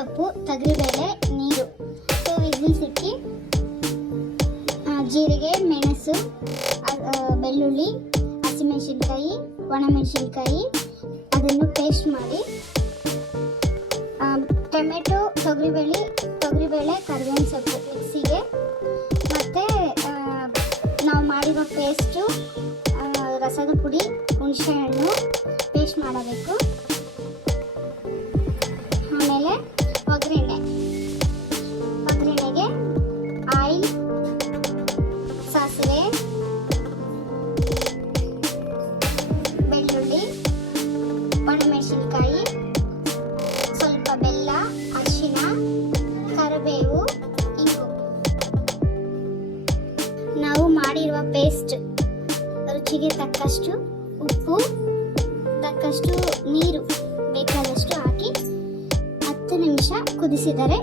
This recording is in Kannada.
ಸೊಪ್ಪು, ತೊಗರಿಬೇಳೆ, ನೀರು 2 ವಿಸಿಲ್ಸ್ ಇಕ್ಕಿ ಜೀರಿಗೆ, ಮೆಣಸು, ಬೆಳ್ಳುಳ್ಳಿ, ಹಸಿಮೆಣಸಿನ್ಕಾಯಿ, ಒಣಮೆಣಸಿನ್ಕಾಯಿ ಅದನ್ನು ಪೇಸ್ಟ್ ಮಾಡಿ, ಟೊಮೆಟೊ, ತೊಗರಿಬೇಳೆ, ಕರಿಬೇವಿನ ಸೊಪ್ಪು ಮಿಕ್ಸಿಗೆ, ಮತ್ತು ನಾವು ಮಾಡಿರೋ ಪೇಸ್ಟು, ರಸದ ಪುಡಿ, ಹುಣಸೆಹಣ್ಣು ಪೇಸ್ಟ್ ಮಾಡಬೇಕು. ಆಮೇಲೆ ಒಗ್ಗರಣೆಗೆ ಆಯಿಲ್, ಸಾಸಿವೆ, ಬೆಳ್ಳುಳ್ಳಿ, ಒಣಮೆಣಸಿನ್ಕಾಯಿ, ಸ್ವಲ್ಪ ಬೆಲ್ಲ, ಅರಿಶಿನ, ಕರಿಬೇವು, ಇಂಗು, ನಾವು ಮಾಡಿರುವ ಪೇಸ್ಟ್, ರುಚಿಗೆ ತಕ್ಕಷ್ಟು ಉಪ್ಪು, ತಕ್ಕಷ್ಟು ನೀರು ಬೇಕಾದಷ್ಟು ಹಾಕಿ 10 ನಿಮಿಷ ಕುದಿಸಿದರೆ